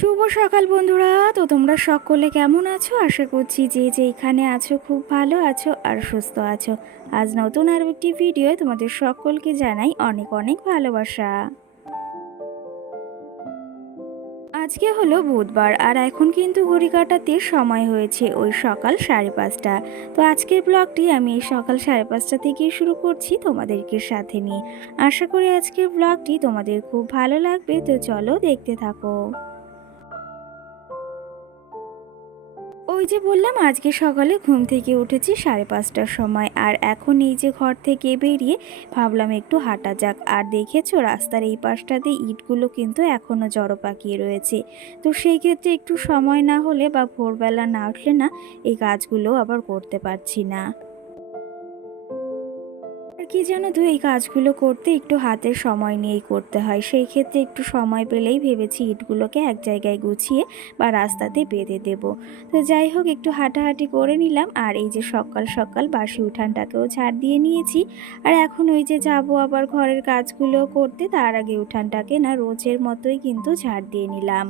শুভ সকাল বন্ধুরা। তো তোমরা সকলে কেমন আছো? আশা করছি যে যেখানে আছো খুব ভালো আছো আর সুস্থ আছো। আজ নতুন আরও একটি ভিডিও তোমাদের সকলকে জানাই অনেক অনেক ভালোবাসা। আজকে হলো বুধবার আর এখন কিন্তু ঘড়ি কাটাতে সময় হয়েছে ওই সকাল 5:30। তো আজকের ব্লগটি আমি এই সকাল 5:30 থেকেই শুরু করছি তোমাদেরকে সাথে নিয়ে। আশা করি আজকের ব্লগটি তোমাদের খুব ভালো লাগবে, তো চলো দেখতে থাকো। ওই যে বললাম আজকে সকালে ঘুম থেকে উঠেছি 5:30টার সময়, আর এখন এই যে ঘর থেকে বেরিয়ে ভাবলাম একটু হাঁটা যাক। আর দেখেছো রাস্তার এই পাশটাতে ইটগুলো কিন্তু এখনও জড়ো পাকিয়ে রয়েছে। তো সেই ক্ষেত্রে একটু সময় না হলে বা ভোরবেলা না উঠলে না এই কাজগুলো আবার করতে পারছি না। আর কি জানো তো, এই কাজগুলো করতে একটু হাতের সময় নিয়েই করতে হয়। সেই ক্ষেত্রে একটু সময় পেলেই ভেবেছি ইটগুলোকে এক জায়গায় গুছিয়ে বা রাস্তাতে বেঁধে দেব। তো যাই হোক, একটু হাঁটাহাঁটি করে নিলাম, আর এই যে সকাল সকাল বাসি উঠানটাকেও ঝাড় দিয়ে নিয়েছি। আর এখন ওই যে যাবো আবার ঘরের কাজগুলো করতে, তার আগে উঠানটাকে না রোজের মতোই কিন্তু ঝাড় দিয়ে নিলাম।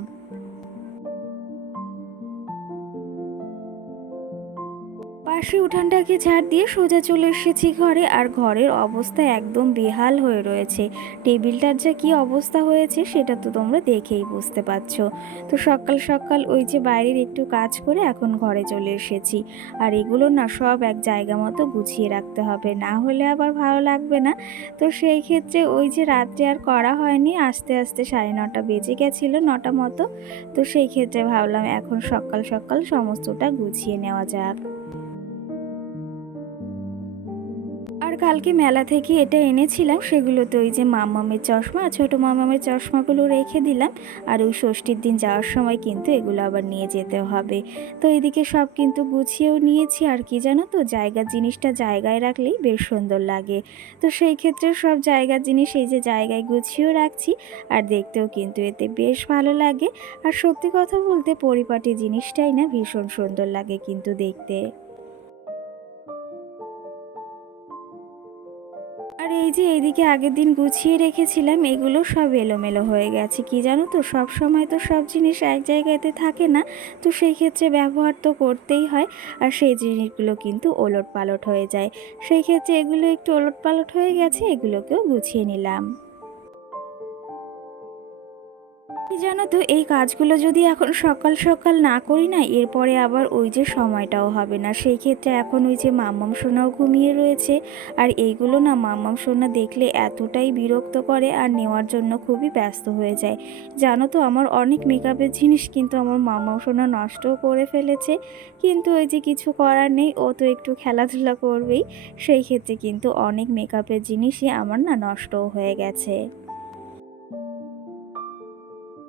পাশে উঠানটাকে ঝাড় দিয়ে সোজা চলে এসেছি ঘরে, আর ঘরের অবস্থা একদম বেহাল হয়ে রয়েছে। টেবিলটার যা কি অবস্থা হয়েছে সেটা তো তোমরা দেখেই বুঝতে পারছো। তো সকাল সকাল ওই যে বাইরের একটু কাজ করে এখন ঘরে চলে এসেছি। আর এগুলো না সব এক জায়গা মতো গুছিয়ে রাখতে হবে, না হলে আবার ভালো লাগবে না। তো সেই ক্ষেত্রে ওই যে রাত্রে আর করা হয়নি, আস্তে আস্তে 9:30 বেজে গেছিলো, 9টা মতো। তো সেই ক্ষেত্রে ভাবলাম এখন সকাল সকাল সমস্তটা গুছিয়ে নেওয়া যাক। আর কালকে মেলা থেকে এটা এনেছিলাম, সেগুলো তো ওই যে মামামের চশমা, ছোট মামামের চশমাগুলো রেখে দিলাম। আর ওই ষষ্ঠীর দিন যাওয়ার সময় কিন্তু এগুলো আবার নিয়ে যেতে হবে। তো এদিকে সব কিন্তু গুছিয়েও নিয়েছি। আর কি জানো তো, জায়গার জিনিসটা জায়গায় রাখলেই বেশ সুন্দর লাগে। তো সেই ক্ষেত্রে সব জায়গার জিনিস এই যে জায়গায় গুছিয়েও রাখছি, আর দেখতেও কিন্তু এতে বেশ ভালো লাগে। আর সত্যি কথা বলতে পরিপাটি জিনিসটাই না ভীষণ সুন্দর লাগে কিন্তু দেখতে। আর এই যে এইদিকে আগের দিন গুছিয়ে রেখেছিলাম, এগুলো সব এলোমেলো হয়ে গেছে। কি জানো তো, সব সময় তো সব জিনিস এক জায়গাতে থাকে না। তো সেই ক্ষেত্রে ব্যবহার তো করতেই হয়। আর সেই জিনিসগুলো কিন্তু ওলট পালট হয়ে যায়। সেই ক্ষেত্রে এগুলো একটু ওলট পালট হয়ে গেছে, এগুলোকেও গুছিয়ে নিলাম। কি জানো তো, এই কাজগুলো যদি এখন সকাল সকাল না করি না, এরপরে আবার ওই যে সময়টাও হবে না। সেই ক্ষেত্রে এখন ওই যে মাম্মাম সোনাও ঘুমিয়ে রয়েছে। আর এইগুলো না মাম্মাম সোনা দেখলে এতটাই বিরক্ত করে আর নেওয়ার জন্য খুবই ব্যস্ত হয়ে যায়। জানো তো, আমার অনেক মেকআপের জিনিস কিন্তু আমার মাম্মাম সোনা নষ্টও করে ফেলেছে। কিন্তু ওই যে কিছু করার নেই, ও তো একটু খেলাধুলা করবেই। সেই ক্ষেত্রে কিন্তু অনেক মেকআপের জিনিসই আমার না নষ্টও হয়ে গেছে।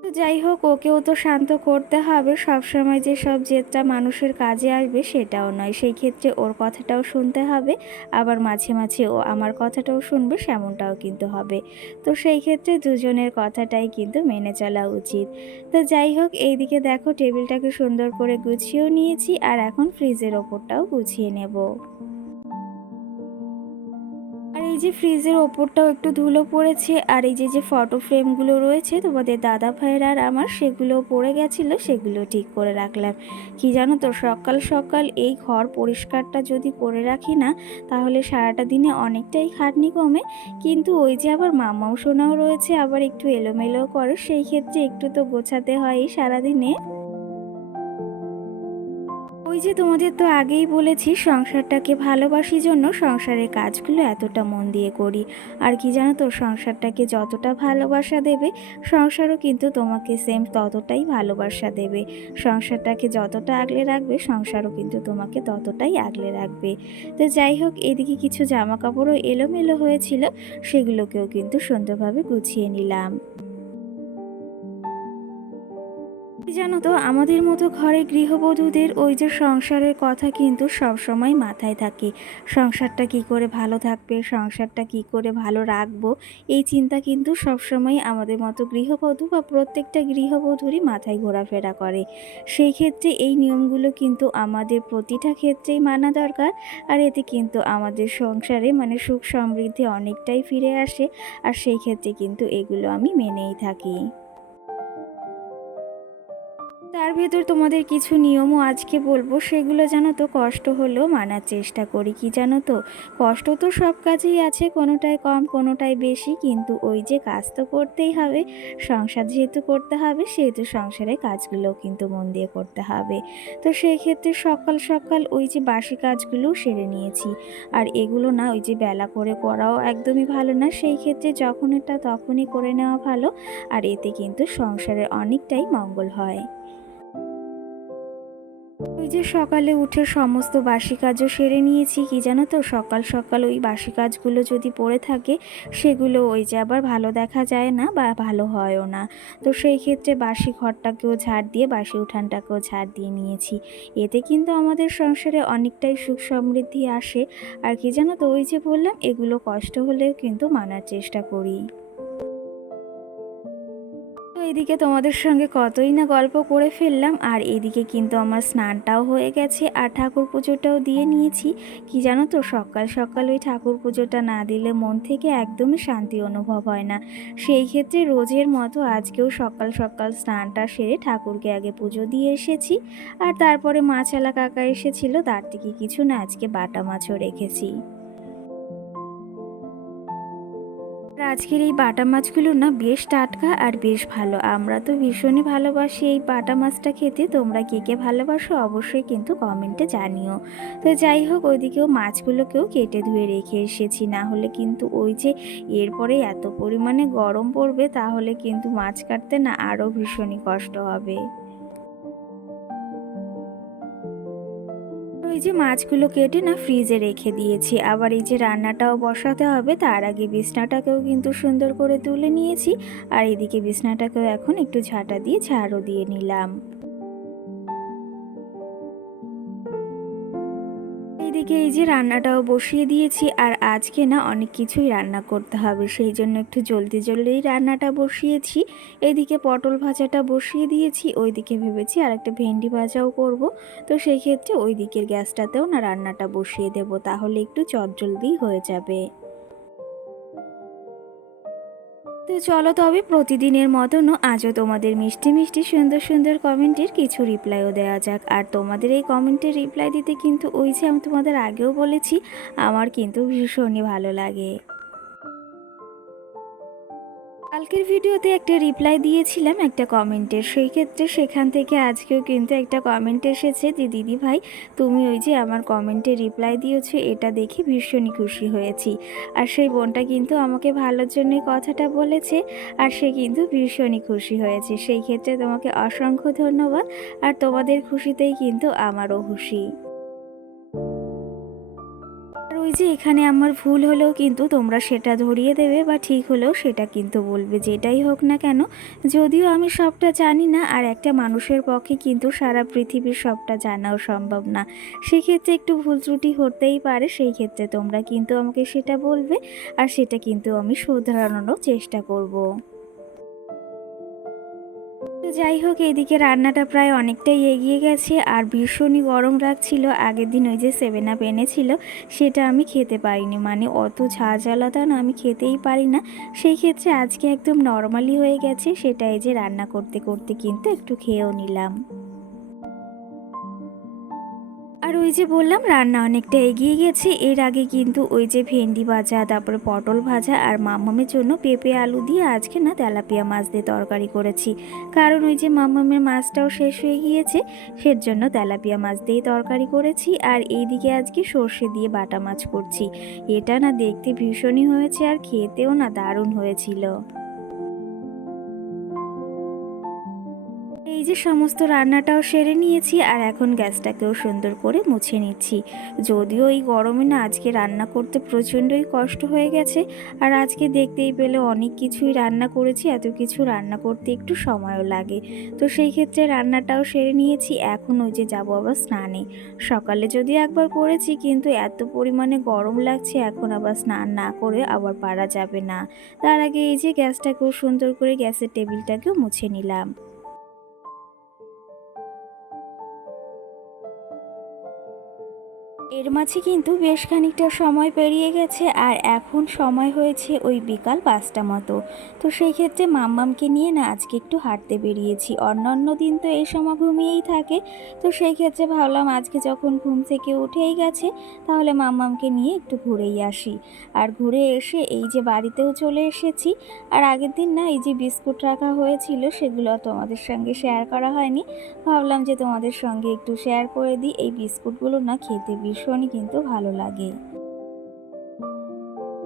তো যাই হোক, ওকেও তো শান্ত করতে হবে। সবসময় যে সব জেদটা মানুষের কাজে আসবে সেটাও নয়। সেই ক্ষেত্রে ওর কথাটাও শুনতে হবে, আবার মাঝে মাঝে ও আমার কথাটাও শুনবে, সেমনটাও কিন্তু হবে। তো সেই ক্ষেত্রে দুজনের কথাটাই কিন্তু মেনে চলা উচিত। তো যাই হোক, এইদিকে দেখো টেবিলটাকে সুন্দর করে গুছিয়েও নিয়েছি, আর এখন ফ্রিজের ওপরটাও গুছিয়ে নেব। আর এই যে ফ্রিজের ওপরটাও একটু ধুলো পড়েছে, আর এই যে যে ফটো ফ্রেমগুলো রয়েছে তোমাদের দাদা ভাইয়ের আর আমার, সেগুলো পড়ে গেছিলো, সেগুলো ঠিক করে রাখলাম। কি জানো তো, সকাল সকাল এই ঘর পরিষ্কারটা যদি করে রাখি না, তাহলে সারাটা দিনে অনেকটাই খাটনি কমে। কিন্তু ওই যে আবার মামাও শোনাও রয়েছে, আবার একটু এলোমেলো করে, সেই ক্ষেত্রে একটু তো গোছাতে হয়ই সারাদিনে। ওই যে তোমাদের তো আগেই বলেছি, সংসারটাকে ভালোবাসি জন্য সংসারের কাজগুলো এতটা মন দিয়ে করি। আর কি জানো তো, সংসারটাকে যতটা ভালোবাসা দেবে, সংসারও কিন্তু তোমাকে সেম ততটাই ভালোবাসা দেবে। সংসারটাকে যতটা আগলে রাখবে, সংসারও কিন্তু তোমাকে ততটাই আগলে রাখবে। তো যাই হোক, এদিকে কিছু জামা কাপড়ও এলোমেলো হয়েছিল, সেগুলোকেও কিন্তু সুন্দরভাবে গুছিয়ে নিলাম। জানো তো, আমাদের মতো ঘরে গৃহবধূদের ওই যে সংসারের কথা কিন্তু সব সময় মাথায় থাকে। সংসারটা কি করে ভালো থাকবে, সংসারটা কি করে ভালো রাখবো, এই চিন্তা কিন্তু সব সময় আমাদের মতো গৃহবধূ বা প্রত্যেকটা গৃহবধূরই মাথায় ঘোরাফেরা করে। সেই ক্ষেত্রে এই নিয়মগুলো কিন্তু আমাদের প্রতিটা ক্ষেত্রেই মানা দরকার। আর এতে কিন্তু আমাদের সংসারে মানে সুখ সমৃদ্ধি অনেকটাই ফিরে আসে। আর সেই ক্ষেত্রে কিন্তু এগুলো আমি মেনেই থাকি। তার ভেতর তোমাদের কিছু নিয়মও আজকে বলবো, সেগুলো জানো তো কষ্ট হলেও মানার চেষ্টা করি। কি জানো তো, কষ্ট তো সব কাজেই আছে, কোনোটায় কম কোনোটায় বেশি, কিন্তু ওই যে কাজ তো করতেই হবে। সংসার যেহেতু করতে হবে, সেহেতু সংসারের কাজগুলোও কিন্তু মন দিয়ে করতে হবে। তো সেই ক্ষেত্রে সকাল সকাল ওই যে বাসি কাজগুলোও সেরে নিয়েছি। আর এগুলো না ওই যে বেলা করে করাও একদমই ভালো না, সেই ক্ষেত্রে যখন এটা তখনই করে নেওয়া ভালো। আর এতে কিন্তু সংসারের অনেকটাই মঙ্গল হয়। ওই যে সকালে উঠে সমস্ত বাসি কাজও সেরে নিয়েছি। কি জানো তো, সকাল সকাল ওই বাসি কাজগুলো যদি পড়ে থাকে, সেগুলো ওই যে আবার ভালো দেখা যায় না বা ভালো হয়ও না। তো সেই ক্ষেত্রে বাসি ঘরটাকেও ঝাড় দিয়ে বাসি উঠানটাকেও ঝাড় দিয়ে নিয়েছি। এতে কিন্তু আমাদের সংসারে অনেকটাই সুখ সমৃদ্ধি আসে। আর কি জানো তো, ওই যে বললাম এগুলো কষ্ট হলেও কিন্তু মানার চেষ্টা করি। তো এদিকে তোমাদের সঙ্গে কতই না গল্প করে ফেললাম, আর এদিকে কিন্তু আমার স্নানটাও হয়ে গেছে আর ঠাকুর পুজোটাও দিয়ে নিয়েছি। কি জানো তো, সকাল সকাল ওই ঠাকুর পুজোটা না দিলে মন থেকে একদমই শান্তি অনুভব হয় না। সেই ক্ষেত্রে রোজের মতো আজকেও সকাল সকাল স্নানটা সেরে ঠাকুরকে আগে পুজো দিয়ে এসেছি। আর তারপরে মাছালা কাকা এসেছিল, তার থেকে কিছু না আজকে বাটা মাছও রেখেছি। আর আজকের এই বাটা মাছগুলো না বেশ টাটকা আর বেশ ভালো। আমরা তো ভীষণই ভালোবাসি এই বাটা মাছটা খেতে। তোমরা কে কে ভালোবাসো অবশ্যই কিন্তু কমেন্টে জানিও। তো যাই হোক, ওইদিকেও মাছগুলোকেও কেটে ধুয়ে রেখে এসেছি, না হলে কিন্তু ওই যে এরপরে এত পরিমাণে গরম পড়বে, তাহলে কিন্তু মাছ কাটতে না আরও ভীষণই কষ্ট হবে। ওই যে মাছগুলো কেটে না ফ্রিজে রেখে দিয়েছি। আবার এই যে রান্নাটাও বসাতে হবে, তার আগে বিছনাটাকেও কিন্তু সুন্দর করে তুলে নিয়েছি। আর এদিকে বিছনাটাকেও এখন একটু ঝাঁটা দিয়ে ঝাড়ু দিয়ে নিলাম। এইদিকে এই যে রান্নাটাও বসিয়ে দিয়েছি। আর আজকে না অনেক কিছুই রান্না করতে হবে, সেই জন্য একটু জলদি জলদি রান্নাটা বসিয়েছি। এইদিকে পটল ভাজাটা বসিয়ে দিয়েছি, ওইদিকে ভেবেছি আর একটা ভেন্ডি ভাজাও করব। তো সেই ক্ষেত্রে ওই দিকের গ্যাসটাতেও না রান্নাটা বসিয়ে দেব, তাহলে একটু চটজলদি হয়ে যাবে। তো চলো তবে প্রতিদিনের মতনও আজও তোমাদের মিষ্টি মিষ্টি সুন্দর সুন্দর কমেন্টের কিছু রিপ্লাইও দেওয়া যাক। আর তোমাদের এই কমেন্টের রিপ্লাই দিতে কিন্তু ওই যে আমি তোমাদের আগেও বলেছি, আমার কিন্তু ভীষণই ভালো লাগে। কালকের ভিডিওতে একটা রিপ্লাই দিয়েছিলাম একটা কমেন্টের, সেই ক্ষেত্রে সেখান থেকে আজকেও কিন্তু একটা কমেন্ট এসেছে যে দিদি ভাই, তুমি ওই যে আমার কমেন্টে রিপ্লাই দিয়েছো, এটা দেখে ভীষণই খুশি হয়েছি। আর সেই বোনটা কিন্তু আমাকে ভালোর জন্যই কথাটা বলেছে, আর সে কিন্তু ভীষণই খুশি হয়েছে। সেই ক্ষেত্রে তোমাকে অসংখ্য ধন্যবাদ। আর তোমাদের খুশিতেই কিন্তু আমারও খুশি। আর ওই যে এখানে আমার ভুল হলেও কিন্তু তোমরা সেটা ধরিয়ে দেবে, বা ঠিক হলেও সেটা কিন্তু বলবে, যেটাই হোক না কেন। যদিও আমি সবটা জানি না, আর একটা মানুষের পক্ষে কিন্তু সারা পৃথিবীর সবটা জানাও সম্ভব না। সেক্ষেত্রে একটু ভুল ত্রুটি হতেই পারে, সেই ক্ষেত্রে তোমরা কিন্তু আমাকে সেটা বলবে। আর সেটা কিন্তু আমি শুধরানোরও চেষ্টা করব। তো যাই হোক, এইদিকে রান্নাটা প্রায় অনেকটাই এগিয়ে গেছে, আর ভীষণই গরম লাগছিল। আগের দিন ওই যে 7 আপ এনেছিল, সেটা আমি খেতে পারিনি, মানে অত ঝাল ঝালাটা না আমি খেতেই পারি না। সেই ক্ষেত্রে আজকে একদম নর্মালি হয়ে গেছে, সেটা এই যে রান্না করতে করতে কিন্তু একটু খেয়েও নিলাম। আর ওই যে বললাম রান্না অনেকটা এগিয়ে গেছে। এর আগে কিন্তু ওই যে ভেন্ডি ভাজা, তারপরে পটল ভাজা, আর মাম্মামের জন্য পেঁপে আলু দিয়ে আজকে না তেলাপিয়া মাছ দিয়ে তরকারি করেছি। কারণ ওই যে মাম্মামের মাছটাও শেষ হয়ে গিয়েছে, সের জন্য তেলাপিয়া মাছ দিয়ে তরকারি করেছি। আর এইদিকে আজকে সর্ষে দিয়ে বাটা মাছ করছি। এটা না দেখতে ভীষণই হয়েছে, আর খেতেও না দারুণ হয়েছিল। এই যে সমস্ত রান্নাটাও সেরে নিয়েছি, আর এখন গ্যাসটাকেও সুন্দর করে মুছে নিচ্ছি। যদিও এই গরমে না আজকে রান্না করতে প্রচণ্ডই কষ্ট হয়ে গেছে। আর আজকে দেখতেই পেলে অনেক কিছুই রান্না করেছি, এত কিছু রান্না করতে একটু সময়ও লাগে। তো সেই ক্ষেত্রে রান্নাটাও সেরে নিয়েছি। এখন ওই যে যাবো আবার স্নানে। সকালে যদিও একবার করেছি, কিন্তু এত পরিমাণে গরম লাগছে, এখন আবার স্নান না করে আবার পারা যাবে না। তার আগে এই যে গ্যাসটাকেও সুন্দর করে গ্যাসের টেবিলটাকেও মুছে নিলাম। এর মাঝে কিন্তু বেশ খানিকটা সময় পেরিয়ে গেছে আর এখন সময় হয়েছে ওই বিকাল 5টা মতো। তো সেই ক্ষেত্রে মাম্মামকে নিয়ে না আজকে একটু হাঁটতে বেরিয়েছি। অন্যান্য দিন তো এই সময় ঘুমিয়েই থাকে। তো সেই ক্ষেত্রে ভাবলাম আজকে যখন ঘুম থেকে উঠেই গেছে তাহলে মাম্মামকে নিয়ে একটু ঘুরেই আসি। আর ঘুরে এসে এই যে বাড়িতেও চলে এসেছি। আর আগের দিন না এই যে বিস্কুট রাখা হয়েছিল সেগুলো তোমাদের সঙ্গে শেয়ার করা হয়নি। ভাবলাম যে তোমাদের সঙ্গে একটু শেয়ার করে দিই। এই বিস্কুটগুলো না খেতে ভীষণই কিন্তু ভালো লাগে।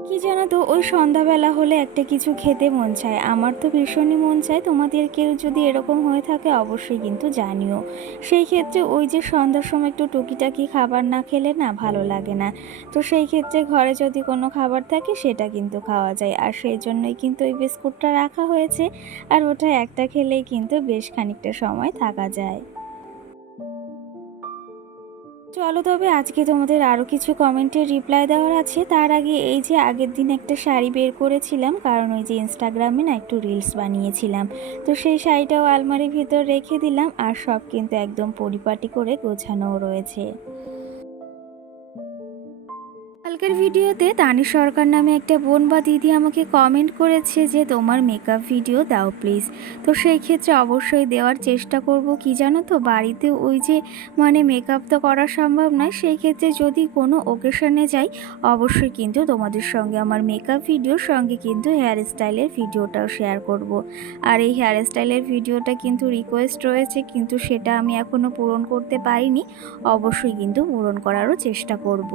কি জানো তো, ওই সন্ধ্যাবেলা হলে একটা কিছু খেতে মন চায়। আমার তো ভীষণই মন চায়। তোমাদের কেউ যদি এরকম হয়ে থাকে অবশ্যই কিন্তু জানিও। সেই ক্ষেত্রে ওই যে সন্ধ্যার সময় একটু টুকিটাকি খাবার না খেলে না ভালো লাগে না। তো সেই ক্ষেত্রে ঘরে যদি কোনো খাবার থাকে সেটা কিন্তু খাওয়া যায়। আর সেই জন্যই কিন্তু ওই বিস্কুটটা রাখা হয়েছে। আর ওটা একটা খেলেই কিন্তু বেশ খানিকটা সময় থাকা যায়। চলো তবে আজকে তোমাদের আরও কিছু কমেন্টের রিপ্লাই দেওয়ার আছে। তার আগে এই যে আগের দিন একটা শাড়ি বের করেছিলাম, কারণ ওই যে ইনস্টাগ্রামে না একটু রিলস বানিয়েছিলাম। তো সেই শাড়িটাও আলমারির ভিতর রেখে দিলাম। আর সব কিন্তু একদম পরিপাটি করে গোছানোও রয়েছে। কালকের ভিডিওতে তানি সরকার নামে একটা বোন বা দিদি আমাকে কমেন্ট করেছে যে তোমার মেকআপ ভিডিও দাও প্লিজ। তো সেই ক্ষেত্রে অবশ্যই দেওয়ার চেষ্টা করব। কি জানো তো, বাড়িতে ওই যে মেকআপ তো করা সম্ভব নয়। সেই ক্ষেত্রে যদি কোনো ওকেশনে যাই অবশ্যই কিন্তু তোমাদের সঙ্গে আমার মেকআপ ভিডিওর সঙ্গে কিন্তু হেয়ার স্টাইলের ভিডিওটাও শেয়ার করব। আর এই হেয়ার স্টাইলের ভিডিওটা কিন্তু রিকোয়েস্ট রয়েছে, কিন্তু সেটা আমি এখনও পূরণ করতে পারিনি। অবশ্যই কিন্তু পূরণ করারও চেষ্টা করব।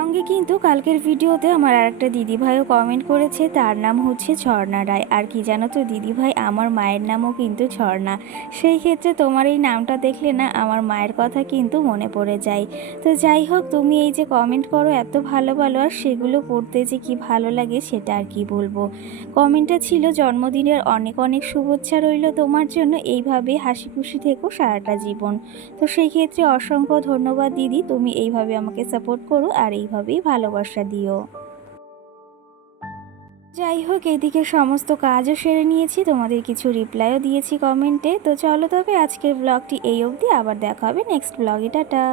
সঙ্গে কিন্তু কালকের ভিডিওতে আমার আরেকটা দিদিভাইও কমেন্ট করেছে, তার নাম হচ্ছে ঝর্ণা রায়। আর কি জানো তো দিদিভাই, আমার মায়ের নামও কিন্তু ঝর্ণা। সেই ক্ষেত্রে তোমার এই নামটা দেখলে না আমার মায়ের কথা কিন্তু মনে পড়ে যায়। তো যাই হোক, তুমি এই যে কমেন্ট করো এত ভালো ভালো, আর সেগুলো পড়তে যে কি ভালো লাগে সেটা আর কি বলবো। কমেন্টটা ছিল জন্মদিনের অনেক অনেক শুভেচ্ছা রইল তোমার জন্য, এইভাবে হাসি খুশি থেকো সারাটা জীবন। তো সেই ক্ষেত্রে অসংখ্য ধন্যবাদ দিদি, তুমি এইভাবে আমাকে সাপোর্ট করো আর এইভাবেই ভালোবাসা দিও। যাই হোক, এইদিকে সমস্ত কাজও সেরে নিয়েছি, তোমাদের কিছু রিপ্লাইও দিয়েছি কমেন্টে। তো চলো তবে আজকের ব্লগটি এই অবধি, আবার দেখা হবে নেক্সট ব্লগে। টাটা।